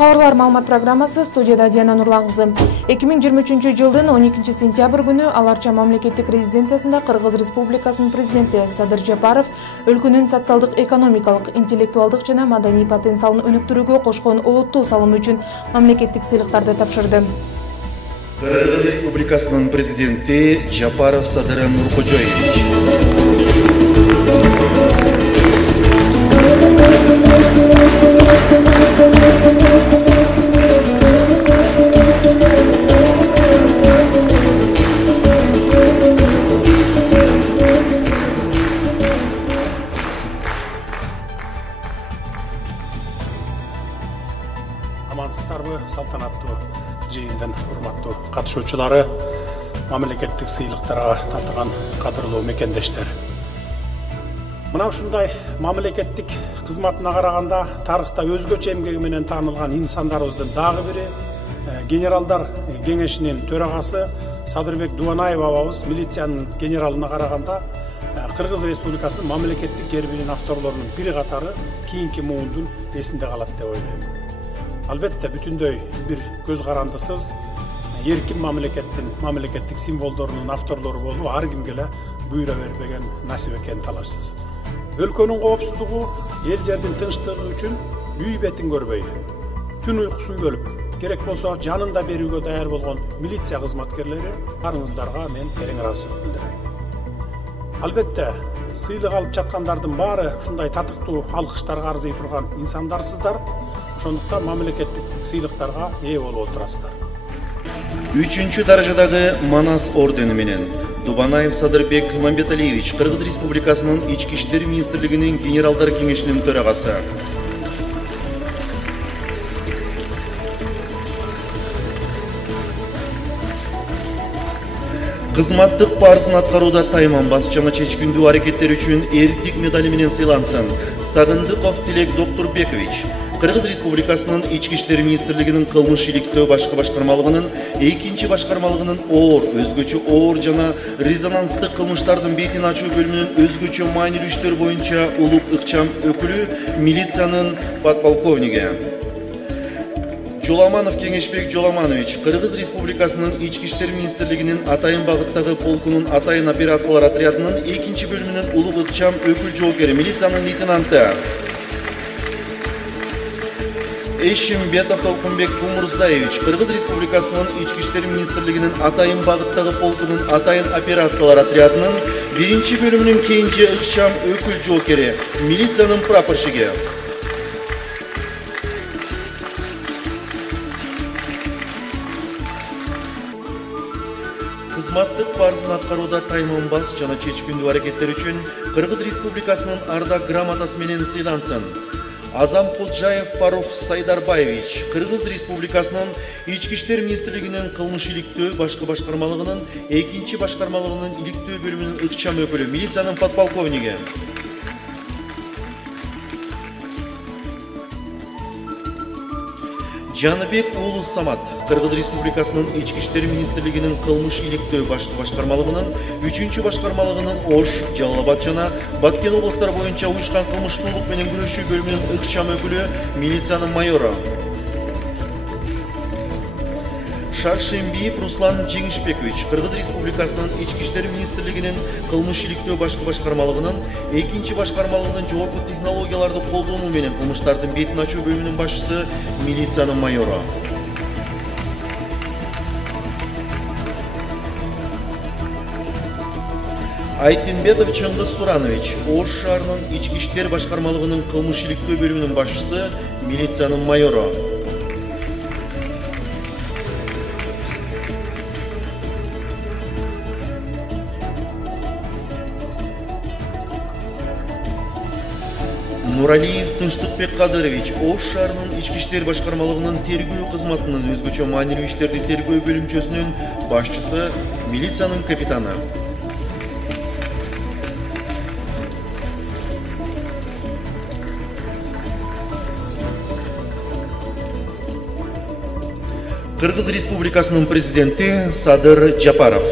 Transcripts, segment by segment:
Кабарлар маалымат программасы, студияда Диана Нурлан кызы. 2023 жылдын 12 сентябрь күнү Аларча мамлекеттик резиденциясында Кыргыз Республикасынын президенти Садыр Жапаров өлкөнүн социалдык, экономикалык, интеллектуалдык жана маданий потенциалын өнүктүрүүгө кошкон олуттуу салымы үчүн мамлекеттик сыйлыктарды тапшырды. Кыргыз Республикасынын президенти Жапаров Садыр Нуркожоевич. Амансыздарбы, салтанаттуу жыйындын урматтуу катышуучулары, мамлекеттик сыйлыктарга татыган кадырлуу мекендештер. Мына ушундай мамлекеттик кызматына караганда тарыхта өзгөчө эмгеги менен таанылган инсандарыбыздын дагы бири генералдар кеңешинин төрагасы Садырбек Дубанаев абабыз милициянын генералына караганда Кыргыз Республикасынын мамлекеттик гербинин авторлорунун бири катары кийинки муундун эсинде калат деп ойлойм. Албетте бүтүндөй бир көз карандысыз эркин мамлекеттик символдорунун авторлору болуу ар кимге эле буйра бербеген насип экенин каларсыз. Өлкөнүн коопсуздугу, эл жердин тынчтыгы үчүн үй бетин көрбөй, түн уйкусун бөлүп, керек болсо жанында берүүгө даяр болгон милиция кызматкерлери барыңыздарга мен терең ыраазычылык билдирем. Албетте, сыйлык алып жаткандардын баары ушундай татыктуу алкыштарга арзый турган инсандарсыздар. Ошондуктан мамлекеттик сыйлыктарга ээ болуп отурасыздар. 3-чү даражадагы Манас ордени менен Дубанаев Садырбек Мамбеталиевич, Кыргыз Республикасынын Ички иштер министрлигинин генералдар кеңешинин төрагасы. Кызматтык парызын аткарууда тайманбас жана чечкиндүү аракеттери үчүн эрдик медали менен сыйлансын Сагындыков Тилек Доктурбекович, Кыргыз Республикасынын Ички иштер министрлигинин кылмыш иликтөө башкы башкармалыгынын 2-чи башкармалыгынын өзгөчө оор жана резонанстык кылмыштардын бетин ачуу бөлүмүнүн өзгөчө маанилүү иштер боюнча улук ыкчам өкүлү милициянын подполковниги. Жоламанов Кеңешбек Жоламанович, Кыргыз Республикасынын Ички иштер министрлигинин Атайын багыттагы полкунун Атайын операциялар отрядынын 2-чи бөлүмүнүн улук ыкчам өкүл жоокери милициянын лейтенанты. Эшимбетов Толкунбек Тумурзаевич, Кыргыз Республикасынын Ички иштер министрлигинин Атайын багыттагы полкунун Атайын операциялар отрядынын 1-чи бөлүмүнүн кенже ыкчам өкүл жоокери милициянын прапорщиги. Кызматтык парызын аткарууда тайманбас жана чечкиндүү аракеттер үчүн Кыргыз Республикасынын ардак грамотасы менен сыйлансын Азам Кулджаев Фарух Сайдарбаевич, Кыргыз Республикасынын Ички иштер министрлигинин кылмыш иликтөө башкы башкармалыгынын 2-чи башкармалыгынын иликтөө бөлүмүнүн ыкчам өкүлү милициянын подполковниги. Жаныбек Уулу Самат, Кыргыз Республикасынын Ички иштер министрлигинин кылмыш иликтөө башкы башкармалыгынын 3-чү башкармалыгынын Ош, Жалал Абад жана Баткен областары боюнча уюшкан кылмыштуулук менен күрөшүү бөлүмүнүн ыкчам өкүлү милициянын майору. Шаршембиев Руслан Жеңишбекович, Кыргыз Республикасынын Ички иштер министрлигинин кылмыш иликтөө башкы башкармалыгынын 2-чи башкармалыгынын жогорку технологияларды колдонуу менен кылмыштардын бетин ачуу бөлүмүнүн башчысы милициянын майору. Айтимбетов Чыңгыз Суранович, Ош шаарынын Ички иштер башкармалыгынын кылмыш иликтөө бөлүмүнүн башчысы милициянын майору. Нуралиев Тынчтыкбек Кадырович, Ош шаарынын Ички иштер башкармалыгынын тергөө кызматынын өзгөчө маанилүү иштерди тергөө бөлүмчөсүнүн башчысы милициянын капитаны. Кыргыз Республикасынын президенти Садыр Жапаров.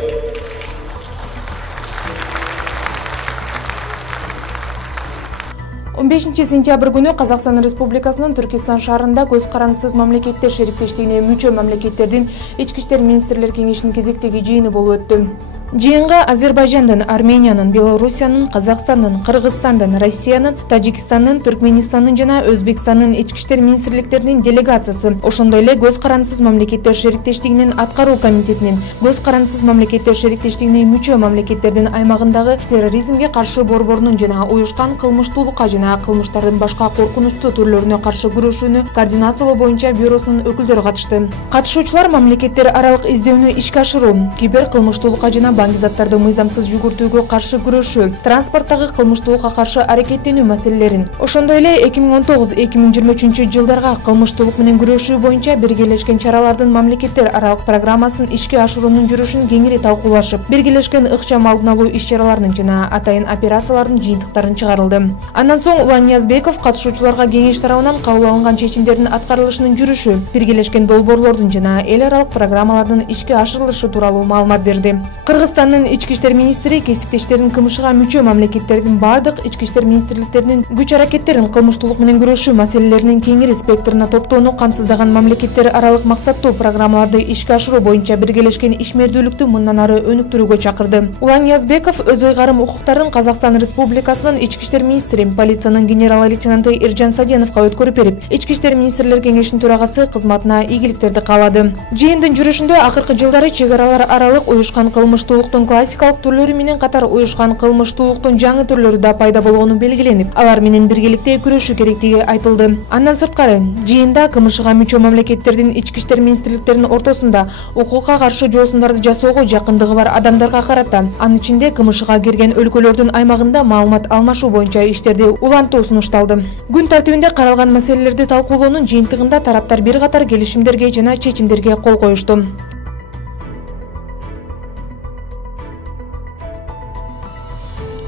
15 15 сентябрь күнү Казакстан Республикасынын Түркистан шаарында көз карандысыз мамлекеттер шериктештигине мүчө мамлекеттердин ички иштер министрлер кеңешинин кезектеги жыйыны болуп өттү. Жыйынга Азербайжандын, Армениянын, Белоруссиянын, Казакстандын, Кыргызстандын, Россиянын, Тажикстандын, Түркменистандын жана Өзбекстандын ички иштер министрликтеринин делегациясы, ошондой эле көз карандысыз мамлекеттер шериктештигинин аткаруу комитетинин, көз карандысыз мамлекеттер шериктештигине мүчө мамлекеттердин аймагындагы терроризмге каршы борборунун жана уюшкан кылмыштуулукка жана кылмыштардын башка коркунучтуу түрлөрүнө каршы күрөшүүнү координациялоо боюнча бюросунун өкүлдөрү катышты. Катышуучулар мамлекеттер аралык издөөнү ишке ашыруу, кибер кылмыштуулукка жана баңги заттарды мыйзамсыз жүгүртүүгө каршы күрөшүү, транспорттогу кылмыштуулукка каршы аракеттенүү маселелерин, ошондой эле 2019-2023 жылдарга кылмыштуулук менен күрөшүү боюнча биргелешкен чаралардын мамлекеттер аралык программасын ишке ашыруунун жүрүшүн кеңири талкуулашып, биргелешкен ыкчам алдын алуу иш-чараларынын жана атайын операциялардын жыйынтыктарын чыгарылды. Андан соң Улан Ниязбеков катышуучуларга кеңеш тарабынан кабыл алынган чечимдердин аткарылышынын жүрүшү, биргелешкен долбоорлордун жана эл аралык программалардын ишке ашырылышы тууралуу маалымат берди. Кыргызстандын ички иштер министри кесиптештерин КМШга мүчө мамлекеттердин бардык ички иштер министрликтеринин күч аракеттерин кылмыштуулук менен күрөшүү маселелеринин кеңири спектрина топтоону камсыздаган мамлекеттер аралык максаттуу программаларды ишке ашыруу боюнча биргелешкен ишмердүүлүктү мындан ары өнүктүрүүгө чакырды. Улан Ниязбеков өз ыйгарым укуктарын Казакстан Республикасынын ички иштер министри, полициянын генерал-лейтенанты Эржан Саденовго өткөрүп берип, ички иштер министрлер кеңешинин төрагасы кызматына ийгиликтерди каалады. Жыйындын жүрүшүндө акыркы жылдары чек аралар аралык уюшкан кылмыштуулуктун классикалык түрлөрү менен катар уюшкан кылмыштуулуктун жаңы түрлөрү да пайда болгону белгиленип, алар менен биргеликте күрөшүү керектиги айтылды. Андан сырткары, жыйында КМШга мүчө мамлекеттердин ички иштер министрликтеринин ортосунда укукка каршы жоосундарды жасоого жакындыгы бар адамдарга карата, анын ичинде КМШга кирген өлкөлөрдүн аймагында маалымат алмашуу боюнча иштерди улантуу сунушталды. Күн тартибинде каралган маселелерди талкуулоонун жыйынтыгында тараптар бир катар келишимдерге жана чечимдерге кол коюшту.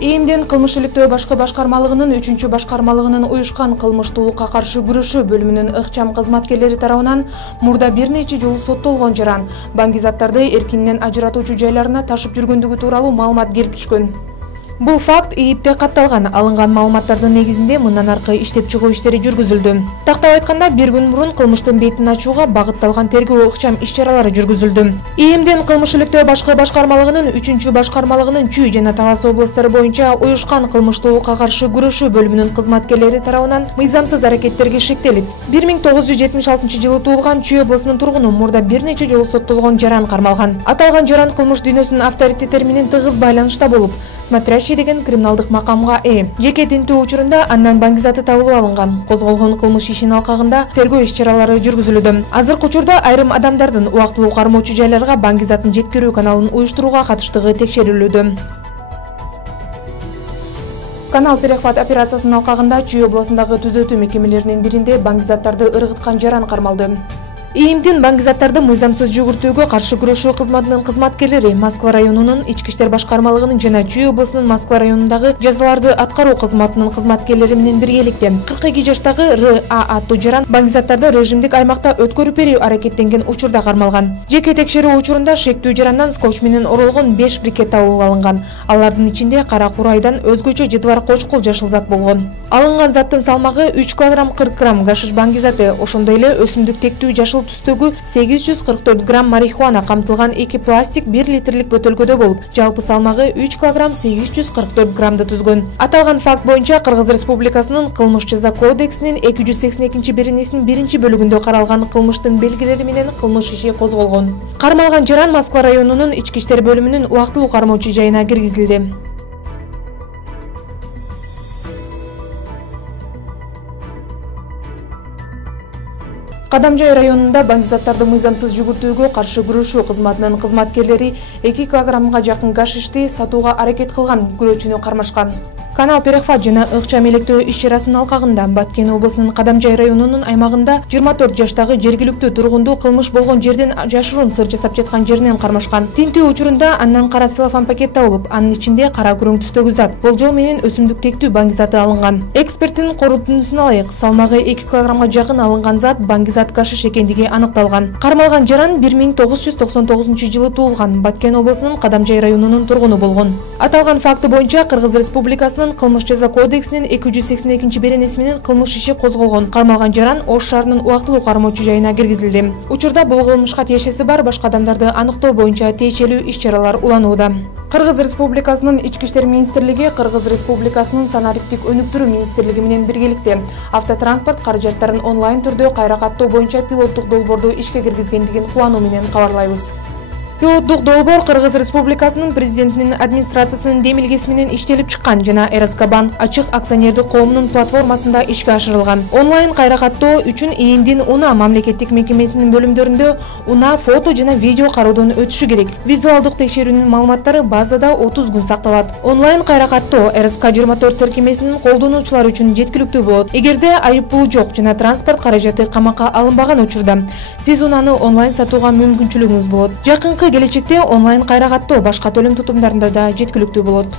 ИИМдин кылмыш иликтөө башкы башкармалыгынын 3-башкармалыгынын уюшкан кылмыштуулукка каршы күрөшүү бөлүмүнүн ыкчам кызматкерлери тарабынан мурда бир нече жолу соттолгон жаран баңги заттарды эркинен ажыратуучу жайларына ташып жүргөндүгү тууралуу маалымат келип түшкөн. Бул факт ИИБде катталган, алынган маалыматтардын негизинде мындан аркы иштеп чыгуу иштери жүргүзүлдү. Тактап айтканда, бир күн мурун кылмыштын бетин ачууга багытталган тергөө ыкчам иш-чаралары жүргүзүлдү. ИИМдин кылмыш иликтөө башкы башкармалыгынын 3-башкармалыгынын Чүй жана Талас областтары боюнча уюшкан кылмыштуулукка каршы күрөшүү бөлүмүнүн кызматкерлери тарабынан мыйзамсыз аракеттерге шектелип, 1976 жылы туулган Чүй областынын тургуну мурда бир нече жолу соттолгон жаран кармалган. Аталган жаран кылмыш дүйнөсүнүн авторитеттери менен тыгыз байланышта болуп, смотрящий деген криминалдык макамга жеке тинтүү учурунда андан баңги заты табылып алынган. Козголгон кылмыш ишинин алкагында тергөө иш-чаралары жүргүзүлүүдө. Азыркы учурда айрым адамдардын убактылуу кармоочу жайларга баңги затын жеткирүү каналын уюштурууга катыштыгы текшерилүүдө. Канал перехват операциясынын алкагында Чүй областындагы түзөтүү мекемелеринин биринде баңги заттарды ыргыткан жаран кармалды. ИИМдин баңги заттарды мыйзамсыз жүгүртүүгө каршы күрөшүү кызматынын кызматкерлери Москва районунун ички иштер башкармалыгынын жана Чүй областынын Москва районундагы жазаларды аткаруу кызматынын кызматкерлери менен биргеликте 42 жаштагы РА аттуу жаран баңги заттарды режимдик аймакта өткөрүп берүү аракеттенген учурда кармалган. Жеке текшерүү учурунда шектүү жарандан скотч менен оролгон 5 брикет табылып алынган. Алардын ичинде кара курайдан өзгөчө жытвар кочкул жашыл зат болгон. Алынган заттын салмагы 3 кг 40 грамм гашиш баңги заты, ошондой эле өсүмдүк тектүү жашыл түстөгү 844 грамм марихуана камтылган 2 пластик 1 литрлик бөтөлкөдө болуп, жалпы салмагы 3 кг 844 граммды түзгөн. Аталган факт боюнча Кыргыз Республикасынын кылмыш жаза кодексинин 282 беренесинин 1 бөлүгүндө каралган кылмыштын белгилери менен кылмыш иши козголгон. Кармалган жаран Москва районунун ички иштер бөлүмүнүн убактылуу кармоочу жайына киргизилди. Кадамжай районунда баңги заттарды мыйзамсыз жүгүртүүгө каршы күрөшүү кызматынын кызматкерлери 2 килограммга жакын гашишти сатууга аракет кылган күрөөчүнү кармашкан. Канал перехват жана ыкчам иликтөө иш-чарасынын алкагында Баткен областынын Кадамжай районунун аймагында 24 жаштагы жергиликтүү тургунду кылмыш болгон жерден жашыруун сыр жасап жаткан жеринен кармашкан. Тинтүү учурунда андан кара целлофан пакет табылып, анын ичинде кара күрөң түстөгү зат, болжол менен өсүмдүк тектүү баңги заты алынган. Эксперттин корутундусуна ылайык, салмагы 2 килограммга жакын алынган зат баңги зат гашиш экендиги аныкталган. Кармалган жаран 1999 жылы туулган, Баткен областынын Кадамжай районунун тургуну болгон. Аталган факты боюнча Кыргыз Республикасынын Республикасынын кылмыш жаза кодексинин 282-беренеси менен кылмыш иши козголгон. Кармалган жаран Ош шаарынын убактылуу кармоочу жайына киргизилди. Учурда бул кылмышка тиешеси бар башка адамдарды аныктоо боюнча тиешелүү иш-чаралар уланууда. Кыргыз Республикасынын Ички иштер министрлиги Кыргыз Республикасынын санариптик өнүктүрүү министрлиги менен биргеликте автотранспорт каражаттарын онлайн түрдө кайра каттоо боюнча пилоттук долбоорду ишке киргизгендигин кубануу менен кабарлайбыз. Пилоттук долбоор Кыргыз Республикасынын президентинин администрациясынын демилгеси менен иштелип чыккан жана РСК банк ачык акционердик коомунун платформасында ишке ашырылган. Онлайн кайра каттоо үчүн ИИНдин УНА мамлекеттик мекемесинин бөлүмдөрүндө УНА фото жана видео кароодон өтүшү керек. Визуалдык текшерүүнүн маалыматтары базада 30 күн сакталат. Онлайн кайра каттоо РСК 24 тиркемесинин колдонуучулары үчүн жеткиликтүү болот. Эгерде айыппул жок жана транспорт каражаты камакка алынбаган учурда сиз УНАны онлайн сатууга мүмкүнчүлүгүңүз болот. Жакынкы келечекте онлайн кайра каттоо башка төлөм тутумдарында да жеткиликтүү болот.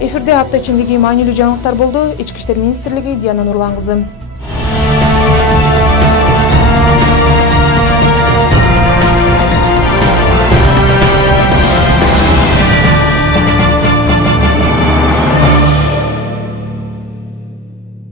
Эфирде апта ичиндеги маанилүү жаңылыктар болду. Ички иштер министрлиги Диана Нурлан кызы.